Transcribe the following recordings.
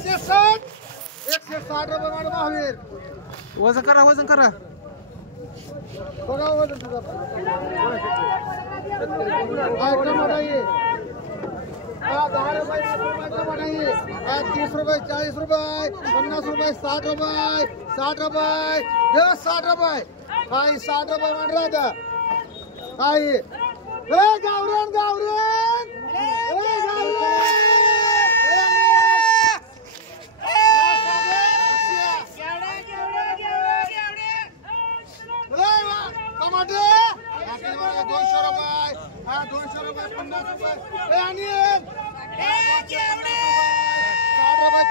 160 160 रुपये मॅडम महावीर वजन करा वजन करा बघा वजन तुझा टमाटा ये 10 रुपये टमाटा ये 30 रुपये 40 रुपये 50 रुपये 60 रुपये 60 रुपये 60 रुपये 60 रुपये मान राहता गावरान गावरान टमाटे 200 रुपये 200 रुपये 50 रुपये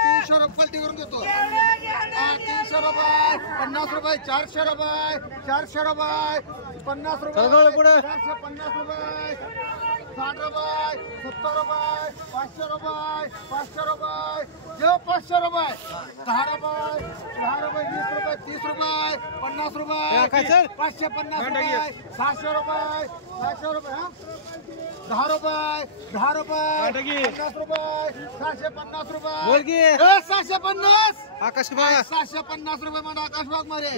300 रुपये पलटी करून देतो 300 रुपये 50 रुपये 400 रुपये 400 रुपये 50 रुपये 450 रुपये 60 रुपये 70 रुपये 500 रुपये 500 रुपये 500 रुपये 10 रुपये 20 रुपये 30 रुपये 50 रुपये 550 रुपये 700 रुपये 700 रुपये 10 रुपये 50 रुपये 750 रुपये 750 आकाश 750 रुपये म्हणा आकाश बाग मारे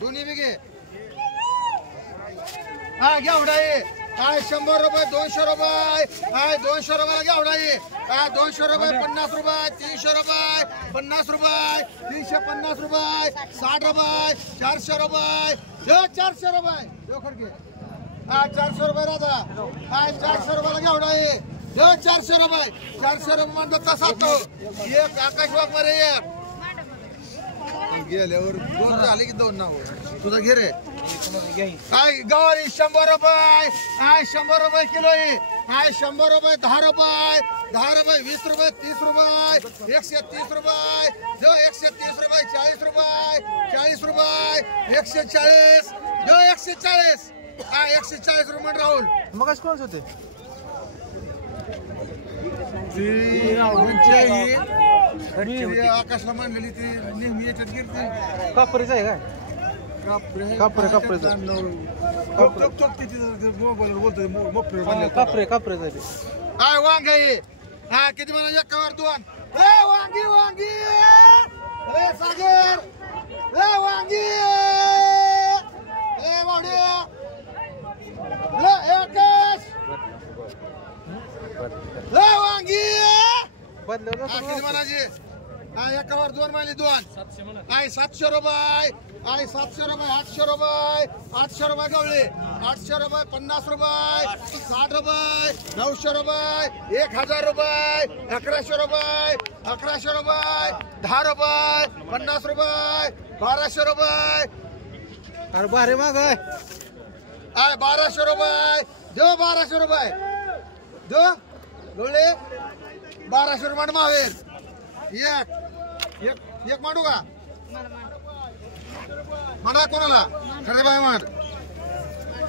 दोन्ही बिघे घेवडा ये 100 रुपये 200 रुपये 200 रुपये घेवडा ये 200 रुपये 50 रुपये 300 रुपये 50 रुपये 350 रुपये 60 रुपये 400 रुपये 400 रुपये 400 रुपये राधा 400 रुपये घेवडा ये 400 रुपये 400 रुपये म्हणतो तसा तो एक आकाश वाघ मारे एक गेल्यावर दोन झाले की दोन नाव तुझा घे रे गवारी 100 रुपये 100 रुपये किलो आहे 100 रुपये 10 रुपये 20 रुपये 30 रुपये 130 रुपये 130 रुपये 40 रुपये 40 रुपये 140 140 140 रुपये राहुल मग कोण होते आकाशला मांडलेली ती नेहमी याच्यात गिरते कापरीच आहे काय कापरे झाली वांग किती म्हणा एकावर दोन वांगी वांगी सागर वांगी वांगी किती म्हणायची एकावर दोन माहिली दोन 700 रुपये 700 रुपये 800 रुपये 800 रुपये गवळे 800 रुपये 50 रुपये 60 रुपये 900 रुपये 1000 रुपये 1100 रुपये 1100 रुपये 10 रुपये 50 रुपये 1200 रुपये अरे बारे माग 1200 रुपये दो 1200 रुपये दो गवळे 1200 रुपये महावीर एक मांडू का म्हणा कोणाला खरे बाय मांड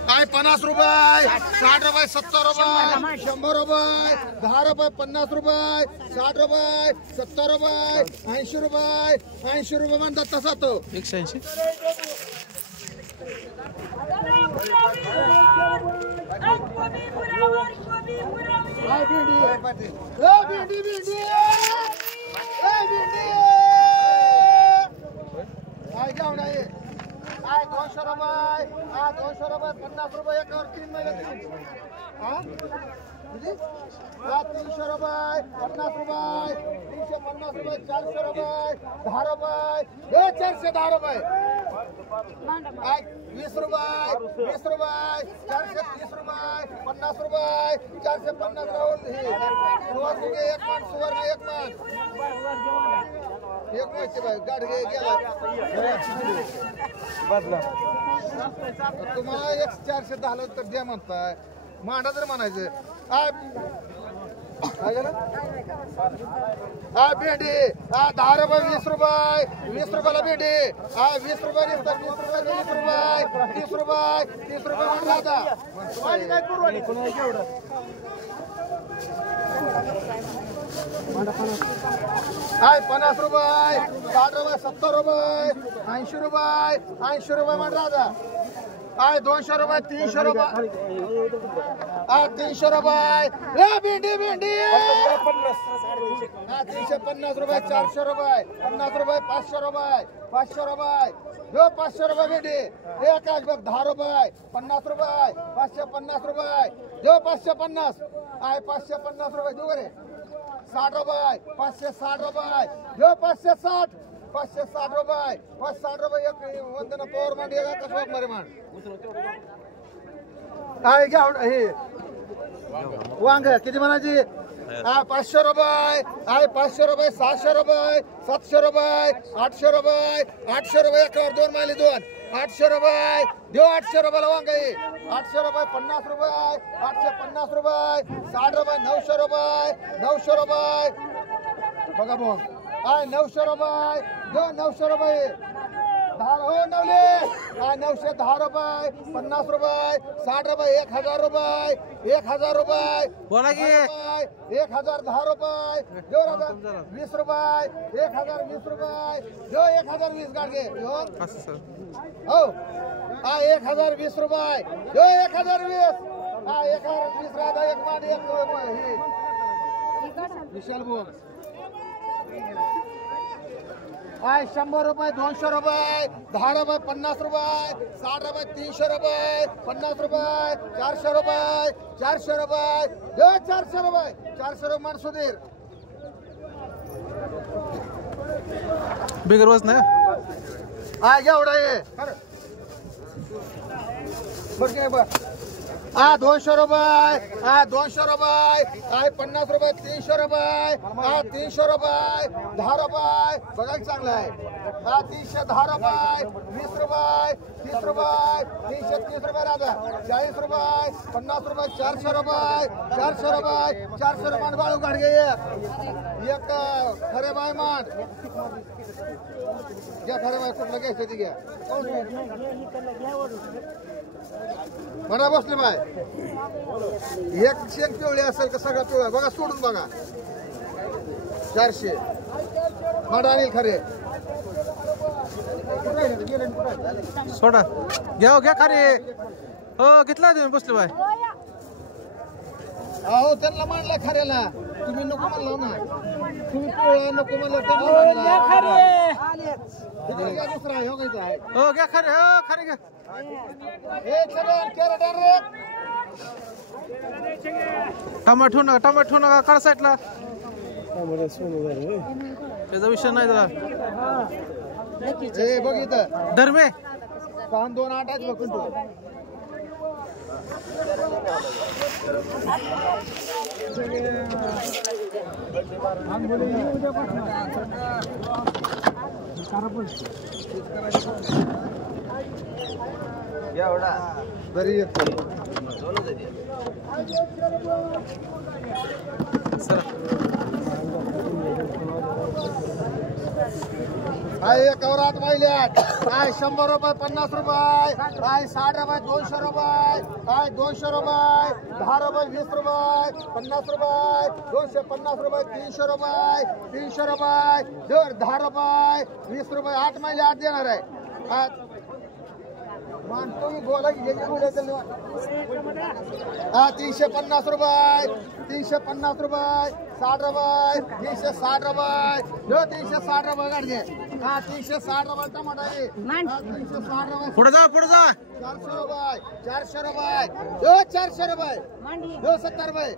50 रुपये 60 रुपये 70 रुपये 100 रुपये 10 रुपये 50 रुपये 60 रुपये 70 रुपये 80 रुपये 80 रुपये म्हणतात तसा तो 180 200 रुपये 200 रुपये 50 रुपये एकावर 3 महिने 300 रुपये 50 रुपये 350 रुपये 400 रुपये 10 रुपये 410 रुपये 20 रुपये 20 रुपये 430 रुपये 50 रुपये 450 राहुल एक मान सुवर्ण एक मान एक माहिती भाई गाडी गेला बदला तुम्हाला 410 तर द्या म्हणताय मांडा तर म्हणायचं भेंडी 10 रुपये 20 रुपये 20 रुपयाला भेंडी 20 रुपये 20 रुपये 30 रुपये 30 रुपये म्हणता 50 रुपये 60 रुपये 70 रुपये 80 रुपये 80 रुपये म्हण राजा आहे 200 रुपये 300 रुपये 300 रुपये भेंडी 350 रुपये 400 रुपये 50 रुपये 500 रुपये 500 रुपये जो 500 रुपये भेंडी एक बघ 10 रुपये 50 रुपये 550 रुपये जो 550 आहे 550 रुपये देऊ रे 60 रुपये 560 रुपये जो 560 560 रुपये 560 रुपये एक वंदना पॉवर मांड कसं मरे मांड आहे घ्या हे वांग किती म्हणायची 500 रुपये आहे 500 रुपये 600 रुपये 700 रुपये 800 रुपये 800 रुपये एकावर 2 माली 2 800 रुपये देऊ 800 रुपयाला वांग आहे 800 रुपये 50 रुपये 850 रुपये 60 रुपये 900 रुपये 900 रुपये बघा भाऊ आहे 900 रुपये देऊ 900 रुपये 10 हो नवले 910 रुपये 50 रुपये 60 रुपये 1000 रुपये 1000 रुपये बोला की 1010 रुपये जो 20 रुपये 1020 रुपये जो 1020 गाडगे हो 1020 रुपये जो 1020 1020 राधा एक मांड एक विशाल भाऊ आहे 100 रुपये 200 रुपये 10 रुपये 50 रुपये 60 रुपये 300 रुपये 50 रुपये 400 रुपये 400 रुपये 400 रुपये 400 रुपये मान सुधीर बिगर वजन आहे एवढा आहे बरं की नाही बरं 200 रुपये 200 रुपये 50 रुपये 300 रुपये 300 रुपये 10 रुपये बघा चांगलं आहे 310 रुपये 20 रुपये 30 रुपये 330 रुपये राजा 40 रुपये 50 रुपये 400 रुपये 400 रुपये 400 रुपये बाळू गाडगे एक खरे बाय मान घ्या खरे बाय कुठलं घ्यायचं ती घ्या म्हणा बसले बाय एक शेंग पिवळी असेल का सगळा पिवळा बघा सोडून बघा 400 म्हणा अनिल खरे सोडा घ्या खरे हो घेतला तुम्ही बसले बाय अहो त्यांना मांडला खऱ्याला तुम्ही नको म्हणला ना तुम्ही पिवळा नको म्हणलं दुसरा आहे हो कायचा आहे हो घ्या खरे हो खरे घ्या टमाटो नका काढ साईडला त्याचा विषय नाही जरा बघ इथं धर्मे 2 8 आहेत बघ एवढा बरी एकावर 8 महिल्यात 100 रुपये 50 रुपये 60 रुपये 200 रुपये 200 रुपये 10 रुपये 20 रुपये 50 रुपये 250 रुपये 300 रुपये 300 रुपये 10 रुपये 20 रुपये 8 महिल्यात देणार आहे तुम्ही बोला की 350 रुपये 350 रुपये 60 रुपये 360 रुपये 360 रुपये गाडी 360 रुपये टमाटा आहे 360 रुपये पुढे जा 400 रुपये 400 रुपये 400 रुपये 70 रुपये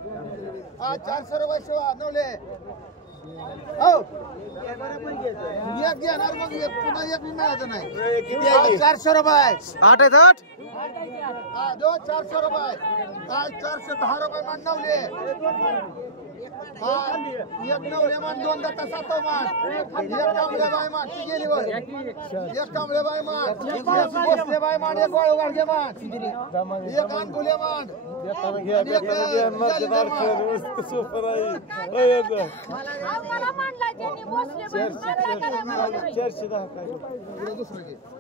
400 रुपये शिवा नवले हो एक घेणार मग पुन्हा एक मिळायचं नाही 400 रुपये 8 आहेत 8 400 रुपये 410 रुपये मान नवले एक नवले मान 2 दत्ता 7 मान एक कांबळे बाय मान ती गेली वर एक कांबळे बाय मान एक बसले बाय मान एक गोळ गाडगे मान एक अनगुले मान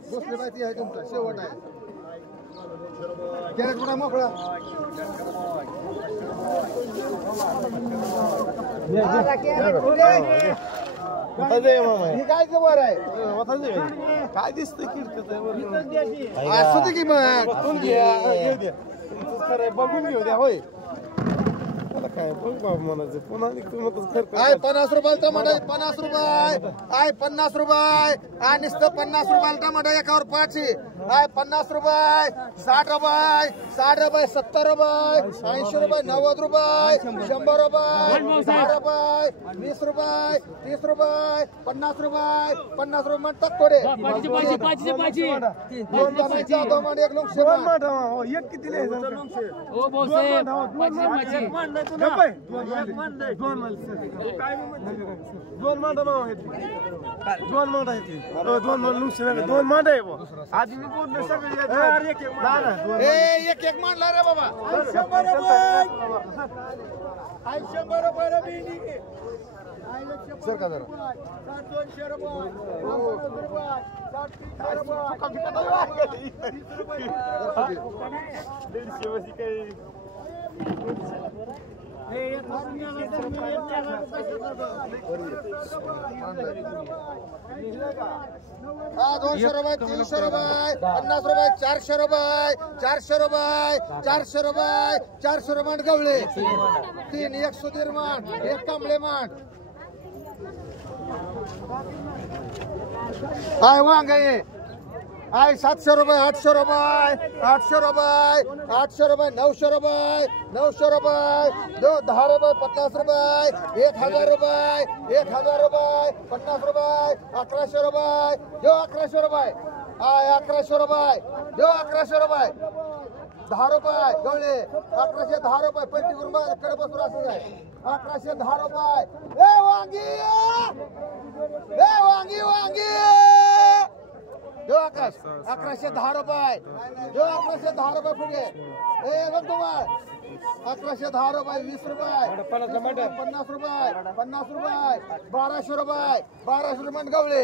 बसले बाय ती आहे तुमचा शेवट आहे कॅरेट पुन्हा मोकळा ही काय वर आहे काय दिसतंय किडत असू दे की मग बघून घेऊ द्या होय काय बघ बाबा म्हणायचं पुन्हा आय 50 रुपयाला टमाटर 50 रुपये आय 50 रुपये आय नुसतं 50 रुपयाला टमाटर एकावर 5 आय 50 रुपये 60 रुपये 60 रुपये 70 रुपये 80 रुपये 90 रुपये 100 रुपये 10 रुपये 20 रुपये 30 रुपये 50 रुपये 50 रुपये म्हणतात थोडे दोन जणांचा दोन मांडे एक लोक एक किती लिहायचं दोन मांडा नाव आहेत दोन मांडा आहेत दोन मांडा आहे आधी मी बोललो सगळे एक एक मांडला रे बाबा 100 रुपये सर का जरा 200 रुपये 300 रुपये 50 रुपये 400 रुपये 400 रुपये 400 रुपये 400 रुपये गवळे 3 एक सुधीर मान एक कांबळे मान आय वांग आहे आय 700 रुपये 800 रुपये 800 रुपये 800 रुपये 900 रुपये 900 रुपये 10 रुपये 50 रुपये 1000 रुपये 1000 रुपये 50 रुपये 1100 रुपये जो 1100 रुपये आय 1100 रुपये जो 1100 रुपये 10 रुपये गवळे 1110 रुपये पलटी करून कडे बसून असं आहे 1110 रुपये ए वांगी वांगी जो 1110 रुपये जो 1110 रुपये फुगे ए बघ तुम्हाला 1110 रुपये 20 रुपये 50 रुपये 50 रुपये 1200 रुपये 1200 रुपये गवळे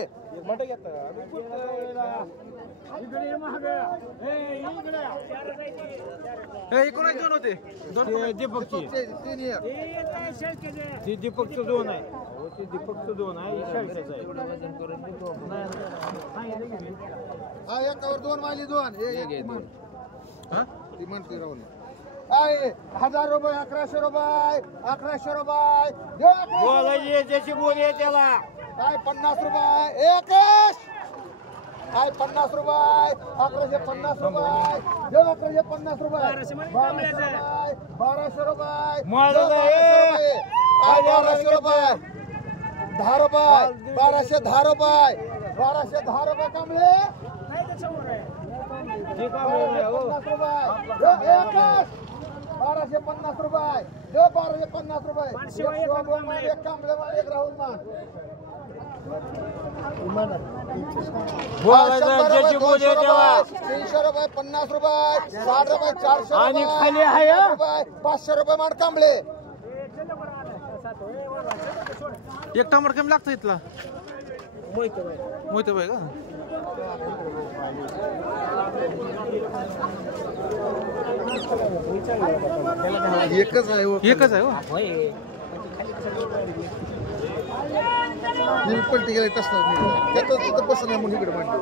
कोणाचे दोन होते दीपकचं दोन आहे दीपकचं दोन आहे हा एकावर दोन माली दोन ती म्हणते राहून 1000 रुपये 1100 रुपये 1100 रुपये ज्याची बोली त्याला काय 50 रुपये एकच काय 50 रुपये 1150 रुपये जो 1150 रुपये 1200 रुपये 1200 रुपये 10 रुपये 1210 रुपये 1210 रुपये कांबळे 1250 रुपये एकच 1250 रुपये जो 1250 रुपये एक कांबळे मान एक राहुल मान 300 रुपये 50 रुपये 60 रुपये 400 आणि खाली आहे 500 रुपये मान कांबळे एक टमाटर कमी लागतं इथला मोहिते बाई का एकच आहे एकच आहे हो पलटी गेला तसं त्यातच तिथं बस नाही मग इकडे मांडली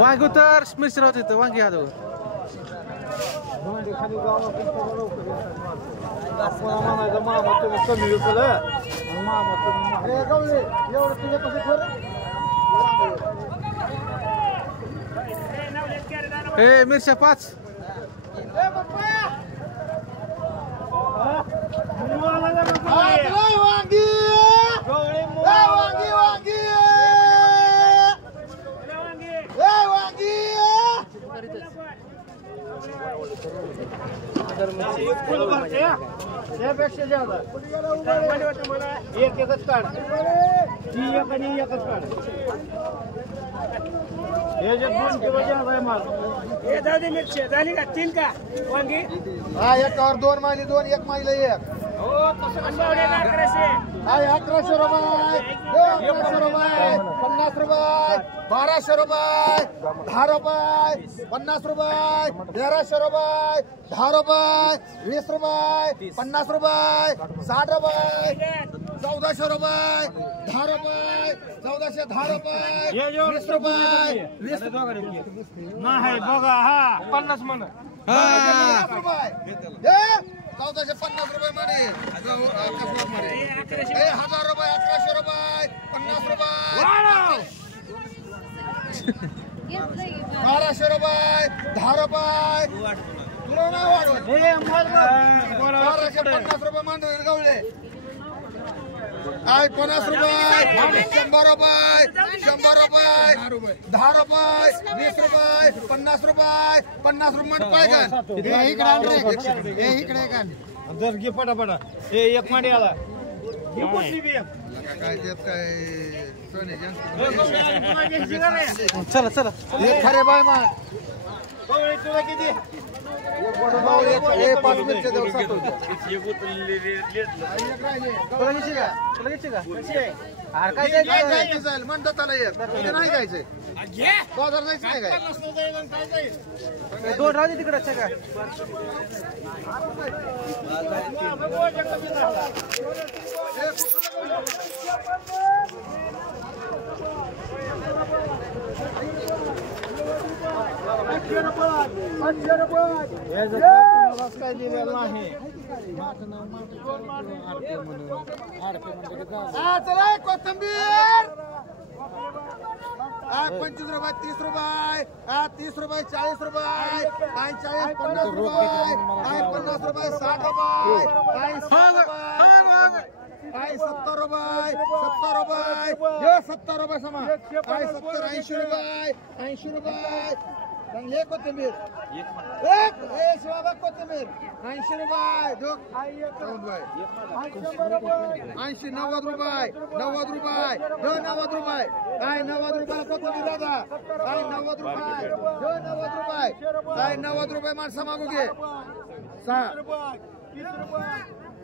वांगी उतर मिरची राहते इथं वांगी आलो कमी विकलं एवढं तुझे कसं खरं ए मिरच्या 5 वांगी वांगी वांगी त्यापेक्षा जादा एक एकच काढ ती एक आणि एकच काढ मिरची झाली का 3 का वांगी हा एकावर 2 माली 2 1 मालीला 1 हाय 1100 रुपये 1100 रुपये 50 रुपये 1200 रुपये 10 रुपये 50 रुपये 1300 रुपये 10 रुपये 20 रुपये 50 रुपये 60 रुपये 1400 रुपये 10 रुपये 1410 रुपये 20 रुपये 20 नाही बघा हा 50 म्हणा 50 रुपये 1450 रुपये मध्ये 1000 रुपये 1100 रुपये 50 रुपये 1200 रुपये 10 रुपये तुला नाही वाढवत 1250 रुपये मांडवे गवळे 50 रुपये 100 रुपये 100 रुपये 10 रुपये 20 रुपये 50 रुपये 50 रुपये इकडे दर घे पटापटा हे एक मांडी आला काय देत काय चला चला खरे बाय मान तुला किती पाच मिरच्या देऊ तुला घ्यायची का तुला घ्यायची का अरे काय द्यायचं जाईल म्हणतात त्याला एक तिथे नाही जायचंय बाजार जायचं नाही काय दोन राहते तिकडे का काय दिलेलं नाही चला कोथंबीर 25 रुपये 30 रुपये 30 रुपये 40 रुपये 40 50 रुपये 50 रुपये 60 रुपये 70 रुपये 70 रुपये 70 रुपये समा 70 80 रुपये 80 रुपये चांगली कोथिंबीर एक शिवाबा कोथिंबीर 80 रुपये 80 90 रुपये 90 रुपये 90 रुपये काय 90 रुपये कोथिंबीर दादा काय 90 रुपये 90 रुपये काय 90 रुपये माणसा मागू घे 6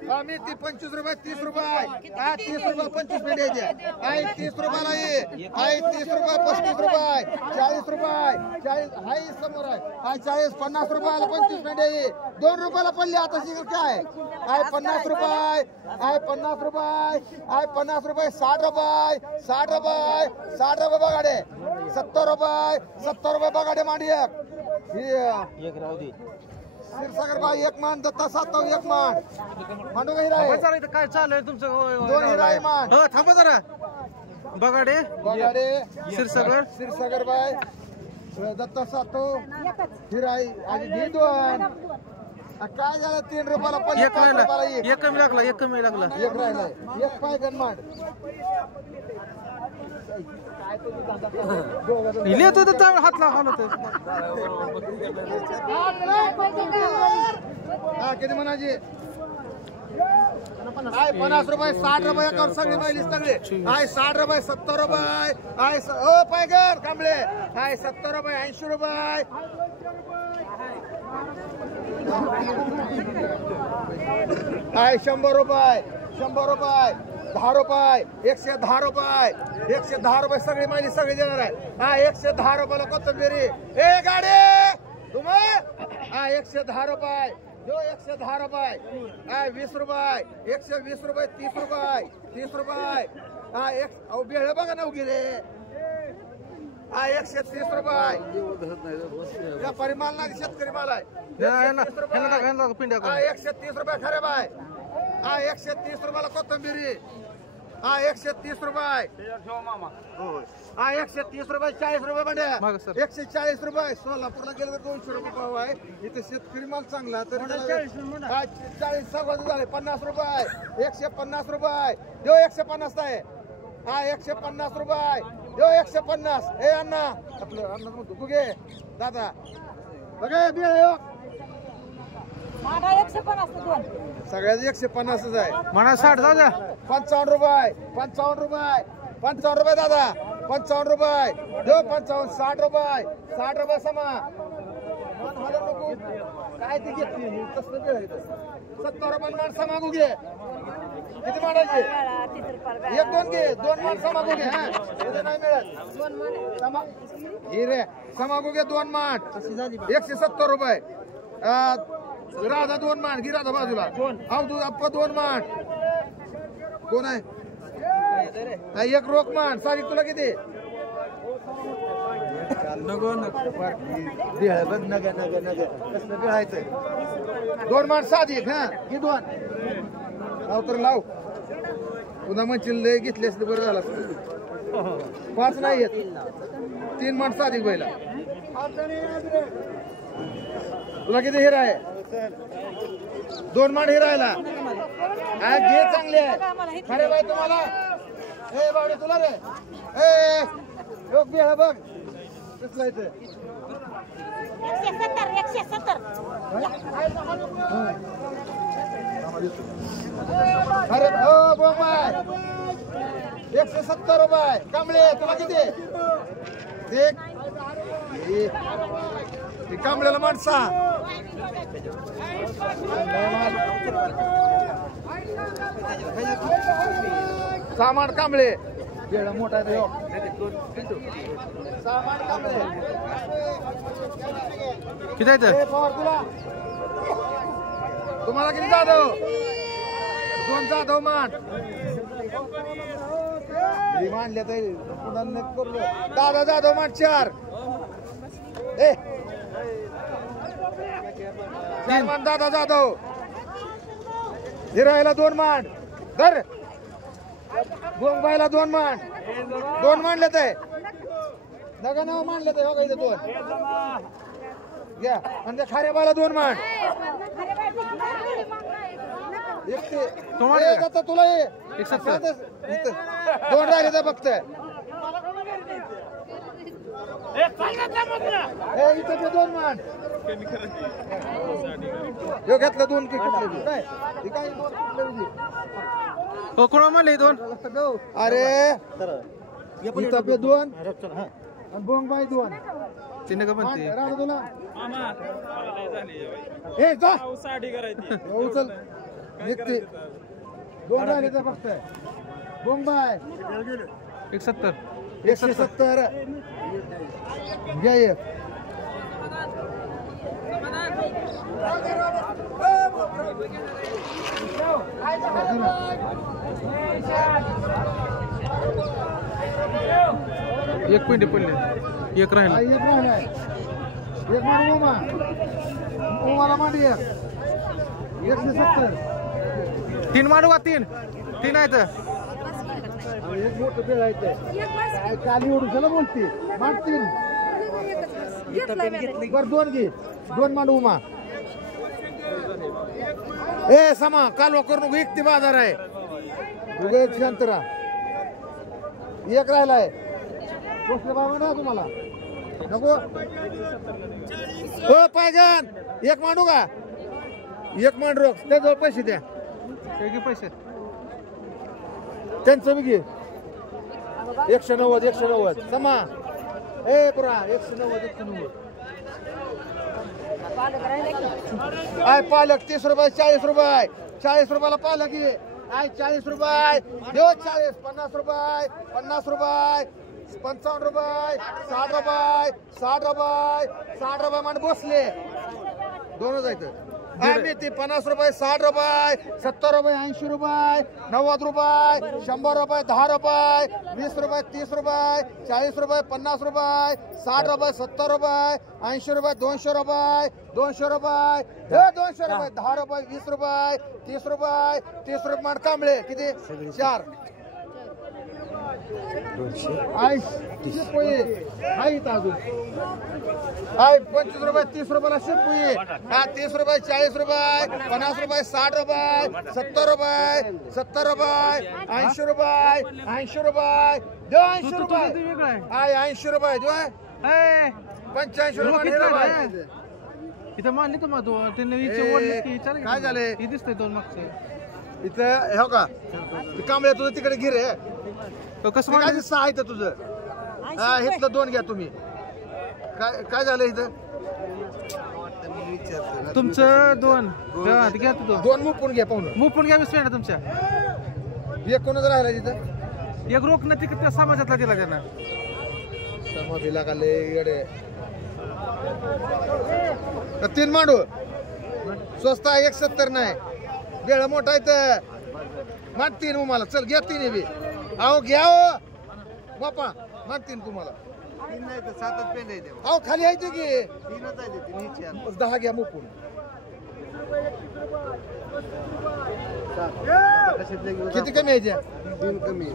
आम्ही ती 25 रुपये 30 रुपये 30 रुपये 25 पेंडे द्या आई 30 रुपयाला ये आई 30 रुपये 35 रुपये 40 रुपये 40 हाई समोर आहे आई 40 50 रुपयाला 25 पेंडे ये 2 रुपयाला पडले आता शिकल काय आई 50 रुपये आई 50 रुपये आई 50 रुपये 60 रुपये 60 रुपये 60 रुपये बघाडे 70 रुपये बघाडे मांडी एक राहू दे क्षीरसागर बाई 1 मान दत्ता सातव 1 मान मांडू का हिरा आहे काय चालू आहे तुमचं 2 हिरा आहे मान हो थांबा जरा बघाडे क्षीरसागर बाई दत्ता सातव हिरा आहे आणि घे 2 काय झालं 3 रुपयाला पहिले एक राहिला एक कमी लागला एक राहिलाय एक पाय गणमान लिहितो तर त्यावेळी हात हालत किती म्हणायचे 50 रुपये 60 रुपये एकावर सगळे बैली सगळे 60 रुपये 70 रुपये पायगर कांबळे 70 रुपये 80 रुपये 100 रुपये 10 रुपये 110 रुपये 110 रुपये सगळी माहिती सगळी देणार आहे 110 रुपयाला कोथंबिरी ए गाडी तुम्ही 110 रुपये 110 रुपये 20 रुपये 120 रुपये 30 रुपये 30 रुपये बेळ बघा ना उगिरे 130 रुपये व्यापारी माल नाही शेतकरी माल आहे 130 रुपये खरे बाय 130 रुपयाला कोथंबिरी 130 रुपये 130 रुपये 40 रुपये म्हणजे 140 रुपये सोलापूरला गेलं तर 200 रुपये भाव आहे इथे शेतकरी माल चांगला तर 40 सगळं झाले 50 रुपये 150 रुपये 150 आहे 150 रुपये 150 हे अण्णा आपलं अण्णा म्हणतो तू घे दादा बघा सगळ्याच 150 आहे म्हणा 60 जाऊ द्या 55 रुपये 55 रुपये 55 रुपये दादा 55 रुपये देऊ 55 60 रुपये 60 रुपये समा मान हलू नको काय ते घेतली कसं गेलं 70 रुपये माणसा मागू घे किती माडायचे एक दोन घे दोन माणसा मागू घे हा इथे नाही मिळत समा हे रे समागू घे दोन माठ 170 रुपये राधा दोन माठ घे राधा बाजूला अवधू अप्पा दोन माठ कोण आहे एक रोख मान सारी तुला किती दोन माठ साधी हा घे दोन लाव तर लाव पुन्हा म्हणशील लय घेतले असते बरं झालं असतं 5 नाही येत 3 माठ साधी पहिला तुला किती हिरा आहे 2 माठ हिरायला घे चांगले आहे खरे बाई तुम्हाला ए बावडे तुला रे ए योग बी बघ कसला इथे 170 अरे हो बोंबाय 170 रुपये कांबळे तुला किती देख कांबळ्याला माणसा सामान कांबळे जेवढा मोठा आहे सामान कांबळे किती आहे ते? पवार तुला तुम्हाला किती जाधव 2 जाधव मान मानले तर दादा जाधव मान 4 ए 4 मान दादा जाधव हिरायला 2 मान धर बोंबायला 2 मान 2 मानले ते नगा नाव मानले ते बघा इथे 2 घ्या आणि खारेबाला 2 मान तुला 2 राहिले तर फक्त इथे 2 मान यो घेतलं 2 की कुठले काय हो कोणा म्हणले 2 अरे इथं 2 आणि बोंगबाई 2 तिने का म्हणते राहू तुला ए जा उचल निघते 2 राहिले तर फक्त बोंगबाई 170 170 घ्या एक एक पॉइंट पडले एक राहिला एक राहिलाय एक मान उमा उमाला मांडी 170 3 माडू का 3 आहेत एक मोठं बेळ आहे ते काली ओढून त्याला बोलते मांड 3 बर 2 घे 2 मांड उमा ए समा कालवा करून विकती बाजार आहे उगे शांतरा एक राहिलाय पोचले बाबा ना तुम्हाला नको हो पायगन एक मांडू का एक मांड रोख त्याजवळ पैसे द्या पैसे त्यांचं बी घे 190 समा ए पुरा 190 आय पालक 30 रुपये 40 रुपये 40 रुपयाला पालक घे आय 40 रुपये देऊ 40 50 रुपये 50 रुपये 55 रुपये 60 रुपये 60 रुपये मान बसले दोनच आहेत आम्ही ती 50 रुपये 60 रुपये 70 रुपये 80 रुपये 90 रुपये 100 रुपये 10 रुपये 20 रुपये 30 रुपये 40 रुपये 50 रुपये 60 रुपये 70 रुपये 80 रुपये 200 रुपये 200 रुपये 200 रुपये 10 रुपये 20 रुपये 30 रुपये 30 रुपये मान कांबळे किती 4 आय 25 रुपये 30 रुपयाला शिपुई हा 30 रुपये 40 रुपये 50 रुपये 60 रुपये 70 रुपये 80 रुपये 80 रुपये 80 रुपये आय 80 रुपये 85 रुपये इथं मानली तुम्हाला 2 त्यांनी काय झाले हे दिसतंय 2 मागचे इथं हो का कांबळे तुझं तिकडे घे रे कसं काय दिसतं आहे तुझं हा इथलं 2 घ्या तुम्ही. काय काय झालं इथं? तुमचं 2 घ्या तू 2 मुपून घ्या पाहुणं. मुपून घ्या 20 पेंड्या तुमच्या. एक कोणच राहिला तिथं? एक रोख ना तिकडे त्या समाजातला दिला त्यांना. समाधीला का लय येडे. 3 मांडू स्वस्त आहे. 170 नाही. बेळ मोठा आहे तर माग 3 मला. चल घ्या 3 बी. अहो घ्या हो बापा. माग 3 तुम्हाला. 3 नाही तर 7च पेंड आहे. अहो खाली आहे ते की 3च आहे ते. 10 घ्या मुपून. किती कमी आहे त्या? 3 कमी.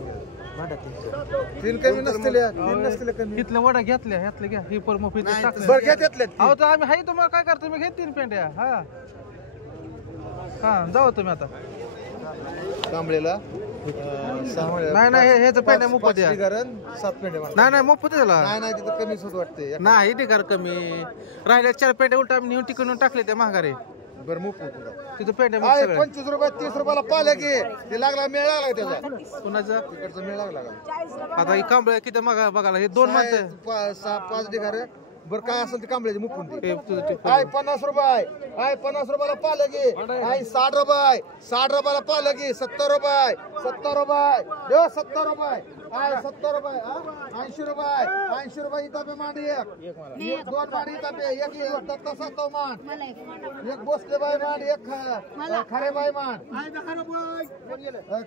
3 कमी नसतील. 3 नसतील कमी. इथलं वडा घेतल्या ह्यातलं घ्या ही परमोफ इथं टाकलं. बरं घ्या त्यातल्या. अहो तर आम्ही हाय तुम्हाला काय करतो मी घेत 3 पेंड्या. हा हा जाऊ तुम्ही आता. कांबळेला नाही नाही ह्याचं पेंड्या मोफत द्या. 7 पेंडे. नाही नाही मोफत त्याला. नाही नाही तिथं कमीच होत वाटते. नाही ढिगार कमी राहिल्या 4 पेंड्या उलटा आम्ही नेऊन टिकून टाकले त्या महागारे. बरं मुपू तुला. तिथं पेंड्या मग आहे सगळ्या. 25 रुपये 30 रुपयाला पाहिलं की ते लागला मेळ लागला त्याचा. कुणाचं तिकडचा मेळ लागला. आता ही कांबळे किती मग बघायला हे 2 म्हणते. 5 ढिगारे. बरं काय असेल ते कांबळ्याची मुपून दे. हे तुझं ते आहे 50 रुपये. आहे 50 रुपयाला पाहिलं की. आहे 60 रुपये. 60 रुपयाला पाहिलं की. 70 रुपये. 70 रुपये. 70 रुपये. आहे 70 रुपये. 80 रुपये. 80 रुपये इथं पे मांडी. एक 2 मांडी इथं पे. एक तसा तो मांड. एक बसले बाई मांड. एक खरे बाई मांड.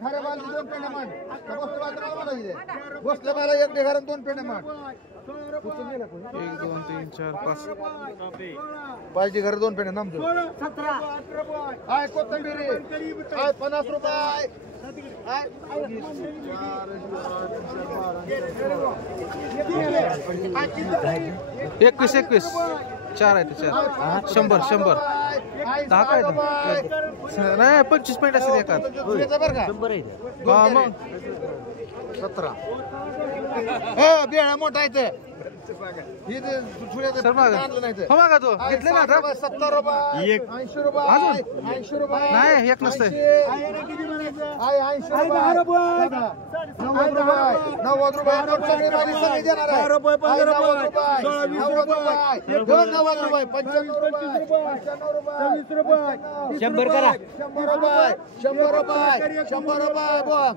खरे बाई 2 पेंडे मांड. बसले बाईला 1 ढिगार 2 पेंडे मांड. 1 2 3 4 5 5 ढिगार 2 पेंडे नामतो. आहे कोथिंबीर. आहे 50 रुपये. 21 4 आहे ते 4 100 100 10 काय नाही 25 पेंट असेल एकात. हा मग 17. हो बेळा मोठा आहे ते. सर मागा हो मागा तू घेतले ना आता 70 रुपये. 80 रुपये. अजून? 80 रुपये. नाही एक नसतंय. 80 रुपये. 90 रुपये. 90 रुपये. सगळी माहिती सगळी देणार आहे. 90 रुपये. 90 रुपये. 90 रुपये. 95 रुपये. 95 रुपये. 100 करा. 100 रुपये. 100 रुपये. 100 रुपये.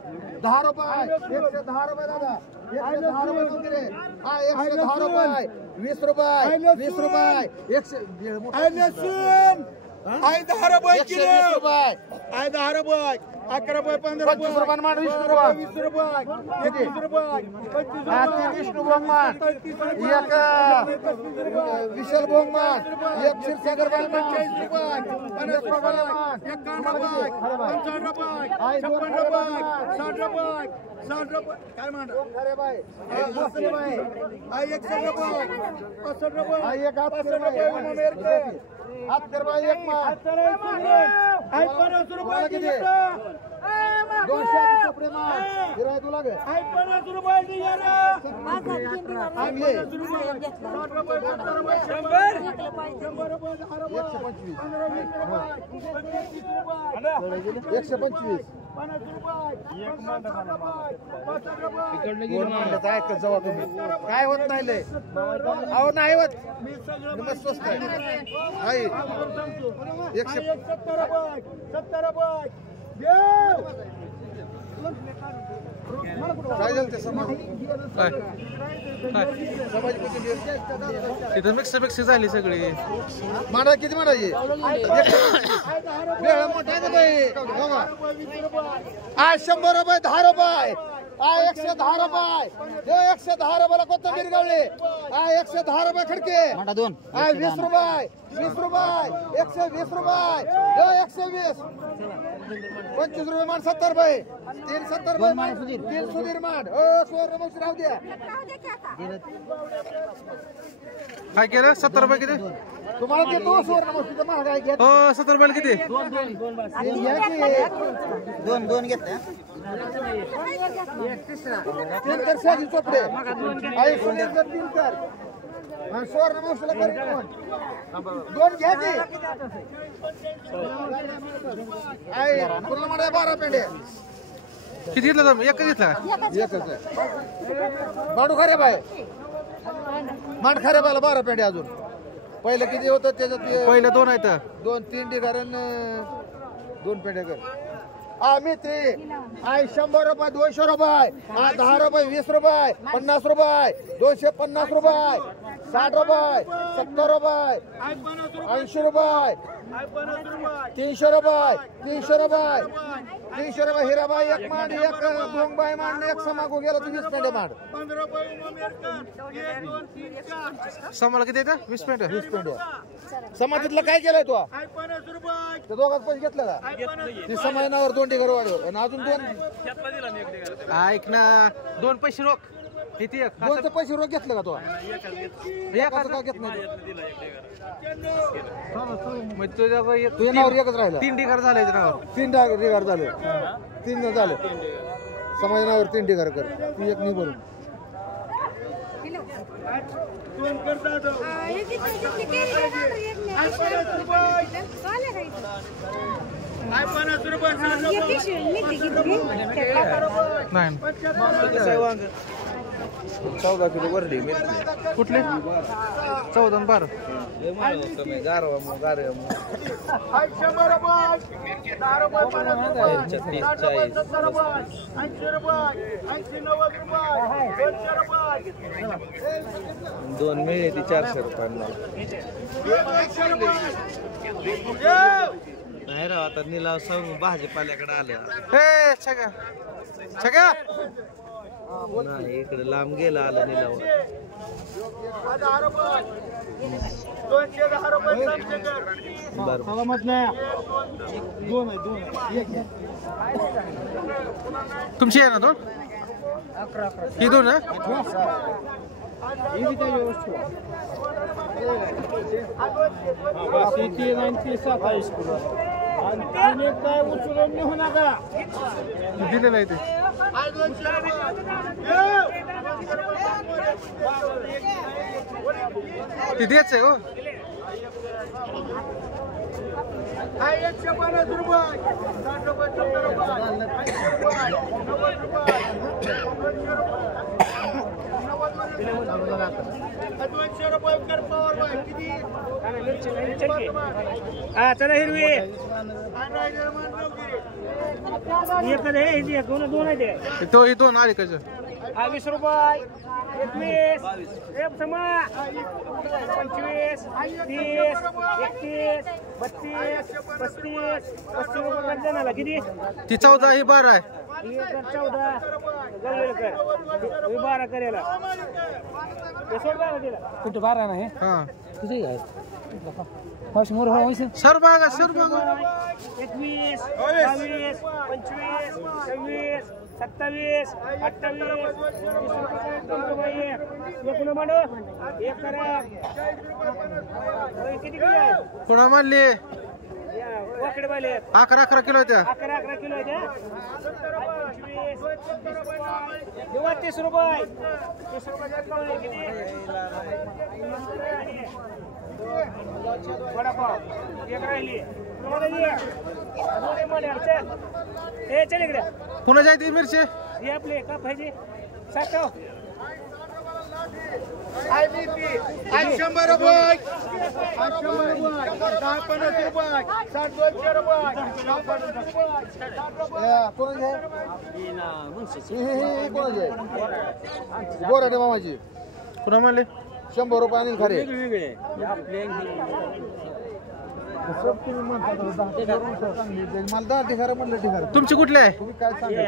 10 रुपये. 110 रुपये दादा. 110 रुपये तुमचे रे. 110 रुपये. 20 रुपये. 20 रुपये. 100 आई 10 रुपये किलो. 120 रुपये. आई 10 रुपये. 11 रुपये. 15 रुपये. 25 रुपये मान. 20 रुपये. 20 रुपये. 30 रुपये. 25 हा 30 रुपये मान. एक विशाल भोग मान. एक क्षीरसागर बाई मान. 40 रुपये. 50 रुपये. 51 रुपये. 55 रुपये. 56 रुपये. 60 रुपये. 60 रुपये. काय म्हणतो? खरे बाई. एक बसले बाई. आई 61 रुपये. 65 रुपये. एक 80 रुपये. हत्तर बाई एक मान. आई 50 रुपये किती? किलो. 200 कपडे मान. फिराय तुला गे. आई 50 रुपये दिया रे. आणले. 60 रुपये. 70 रुपये. 100. 100 रुपये. 10 रुपये. 125. 15 रुपये. 25 रुपये. 125. 50 रुपये. एक मांडा. 50 रुपये. कोण म्हणलं तर ऐकत जावा तुम्ही. काय होत नाही लय. अहो नाही होत. मस्त स्वस्त आहे. आई 100. 70 रुपये. 70 रुपये. काय झालं ते समाज. काय समाज कुठे तिथं मिक्स झाली सगळी. मांडा किती मांडायची. बेळ मोठा आहे ना बाई. हो का? 100 रुपये. 10 रुपये. 110 रुपये. 110 रुपयाला कोथिंबीर गावली. 110 रुपये खडके. 20 रुपये. 20 रुपये. 120 रुपये. 120. 25 रुपये मान. 70 रुपये. 70 रुपये मान. 3 सुधीर मान. सुवर्ण मग राहू द्या. काय केलं 70 रुपये किती तुम्हाला देतो सुवर्ण मग तिथं महाग आहे. घ्या. हो 70 रुपये किती. दोन घेतले. 3 तर साधी चोपडे. आई सुंदर 3 कर. सुवर्ण मौसला करेल कोण. 2 घ्या की. आई पूर्ण मध्ये 12 पेंडे. किती घेतला तुम्ही? एक घेतला एकच आहे. मांडू खरे बाय मांड खरे बायला 12 पेंडे अजून. पहिलं किती होतं त्याच्यात? पहिलं 2 आहेत. 2-3 ढिगारण 2 पेंडे कर. आम्ही ते 100 रुपये 200 रुपये 10 रुपये 20 रुपये 50 रुपये 250 रुपये 60 रुपये 70 रुपये 80 रुपये 300 रुपये 300 रुपये 300 रुपये. हिराबाई एक मांड एक भोंगबाई मांड एक समागो गेला तर 20 पेंडे मांड. समाला किती येतं? 20 पेंड. 20 पेंडे. समाजातलं काय केलंय तू? त्या दोघात पैसे घेतलं का? ती समायनावर 2 ढिगार वाढव आणि अजून 2 ऐक ना 2 पैसे रोख किती? 2चे पैसे रोख घेतलं का तू? एकाचं का घेत नाही? तुझ्या नावावर एकच राहिलं. 3 ढिगार झाले नावावर. 3 ढिगार झाले. 3 झाले. समायनावर 3 ढिगार कर. तू एक नाही बोलून. नाही 14 किलो वरली कुठले? 14 12. दोन मिळे ती 400 रुपयांना. नाही राव आता निलाव सांगून भाजीपाल्याकडे आलं. हे छगा छगा नाही इकडे लांब गेला आलं निलाव. तुमची आहे ना 2? ही 2 ना? दिलेलं आहे ते. ते द्यायचं आहे हो. 150 रुपये 60 रुपये 70 रुपये 200 रुपये कर पावर किती? हा चला हिरवी दोन आहे तो ही 2 आले कसं? 20 रुपये 21 25 30 31 32 35 35 रुपये जणाला किती? ती 14 ही 12 आहे. 14 12 करेला कुठे 12 नाही. हा तुझे काय सर बघा सर बघा. 21 22 25 26 27 28 एक करा किती पुन्हा म्हणले वाकडे बाले 11 किलो त्या. 11 किलो आहे त्या. 30 रुपये 30 रुपये किती? वडापाव एक राहिली. चल इकडे पुन्हा जायची मिरची. हे आपले का पाहिजे साठव. 100 रुपये 50 रुपये 60 200 रुपये. गोराडे मामाची पुन्हा म्हणले 100 रुपये आणि खरे. मला 10 ठिकाण म्हणलं ठिकाण. तुमची कुठली आहे? तुम्ही काय सांगा?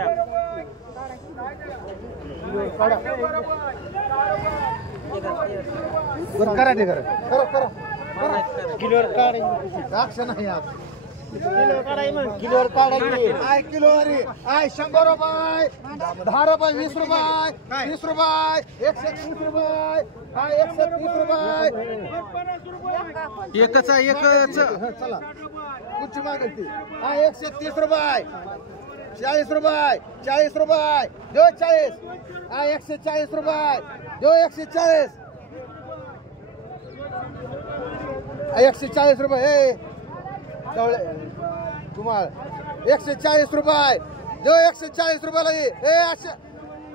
करा ठिकाण करा करा किलोवर काढ. द्राक्ष नाही आज किलोवर काढायची. 1 किलो अरे 100 रुपये 10 रुपये 20 रुपये 30 रुपये 130 रुपये 130 रुपये. एकच आहे एकच. चला उच्च मागती. 130 रुपये 40 रुपये 40 रुपये दो 40. 140 रुपये दो 140. 140 रुपये. तुम्हाला 140 रुपये देऊ 140 रुपयाला ये.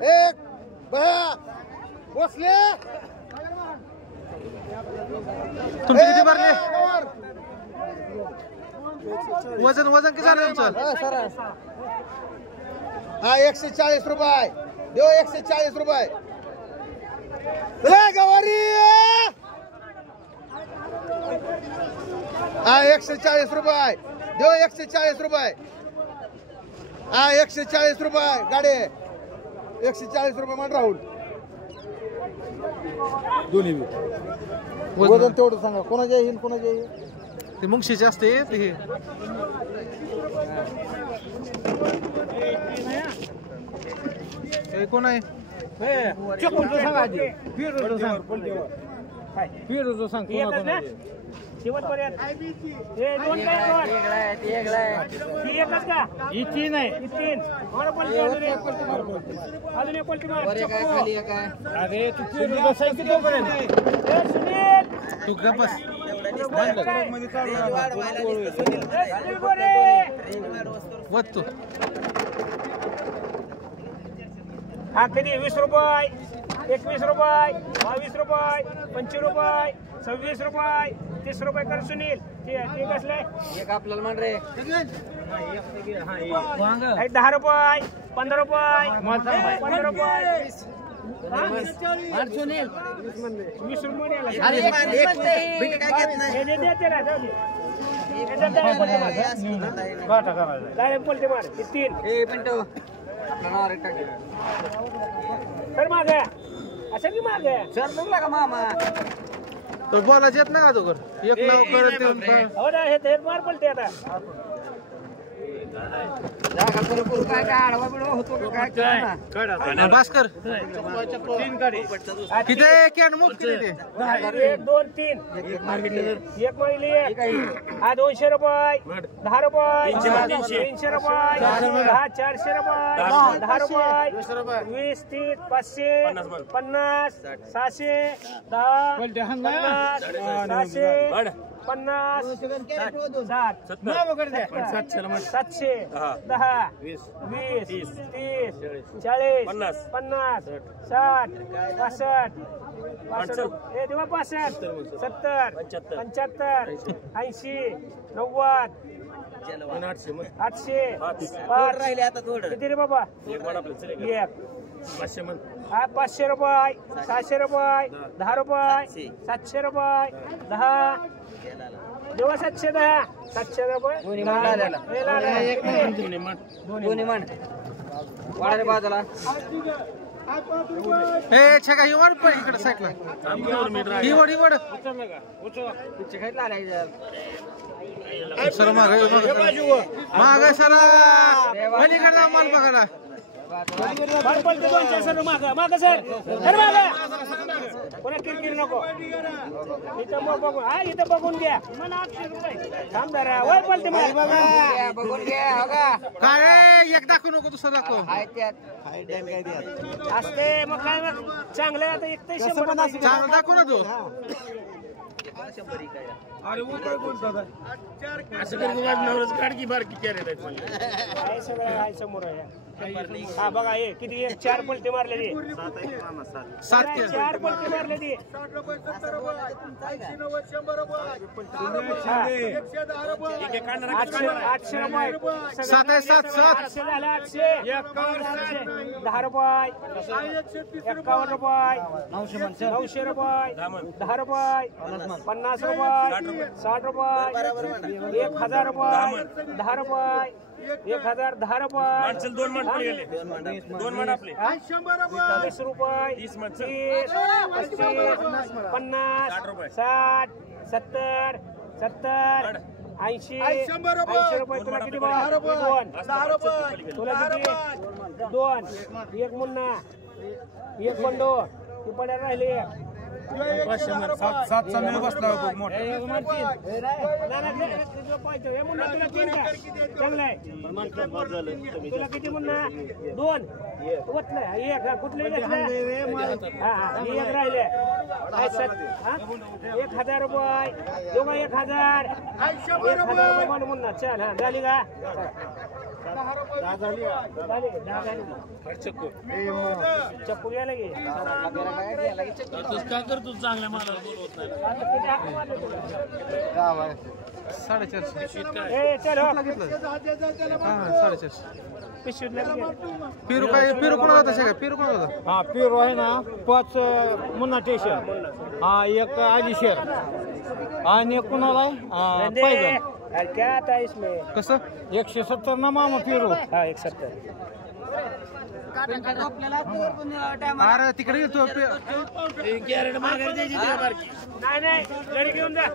एक भया बसले. तुमचे किती भरले? वजन किती झालं तुमचं? हा 140 रुपये देऊ. 140 रुपये. गवारी हा 140 रुपये देऊ. 140 रुपये. हा 140 रुपये गाडी. 140 रुपये मान राहुल. दोन्ही वजन तेवढं सांगा. कोणाच्या येईल कोणाच्या येईल ते मुंगशीचे असते ते हे. हे कोण आहे? शेवटपर्यंत हे दोन काय ही एकच का? ही तीन आहे. ही तीन पलटी. अजून एक पलटी मार. अरे तू सुनील तू का बस वत तू. हा कधी 20 रुपये 21 रुपये 22 रुपये 25 रुपये 26 रुपये 30 रुपये कर सुनील. ते कसलं एक आपल्याला मान रे. 10 रुपये 15 रुपये 15 रुपये 20 रुपये मार. तीन तर माग असं की माग सर का मामा तो बोलायचं येत नाही का तो? एक नाव करत हो ना. हे मार पलटे आता. भास्कर किती कॅन मुक्त किती? 1 2 3 एक मारली. हा 200 रुपये 10 रुपये 300 रुपये 10 400 रुपये 10 रुपये 20 30 500 50 600 10 700 50 60 700 10 20 30 40 50 60 65 हे देवा 65 70 75 80 90 800 5 राहिले आता थोडं. किती रे बाबा? एक 500 रुपये 600 रुपये 10 रुपये 700 रुपये 10 देवा 710 700 रुपये दोन्ही मान वाढा रे बाजूला. हे छका ही वर पण इकडे साईडला ही वड सर माग सर पलीकडे माल बघायला. माग सर कोणा किरकिर नको. इथं मग बघून हा इथं बघून घ्या. थांब जरा वय पलटे बघून घ्या. काय एक दाखवू नको दुसरं दाखव असते. मग काय चांगलं आता एक 100 चांगलं दाखव ना तू. काय सगळं आहे समोर आहे. हा बघा हे किती 4 पलटे मारलेली. 4 पलटे मारलेली. 800 रुपये 800 झालं 800 10 रुपये 51 रुपये 900 रुपये 10 रुपये 50 रुपये 60 रुपये 1000 रुपये 10 रुपये 1000 10 रुपये 2 मान आपले 20 रुपये 30 35 50 60 70 70 80 रुपये. तुला किती तुला किती 2 एक मुन्ना एक बंडो ती पड्या राहिली. 7 बसला तुला किती मुन्ना 2 वतलं एक कुठले एक राहिले. 1000 रुपये दोघं 1000 रुपये मुन्ना. चल हा झाली का चप्पू घ्यायला घे काय करतो चांगल्या मालाला बोलवत नाही 450 चल हो. हा 450 पिशवीतल्या घे. पेरू कोणा होता शेका पेरू कोणा होता हा पेरू आहे ना 5 मुन्ना स्टेशन हा एक आजीशेर आणि एक कुणाला आहे रंदे, पैगण अरे क्या आता इसमें कसं 170 ना मामा पेरू हा 170 अरे तिकडे येतो नाही घरी घेऊन जा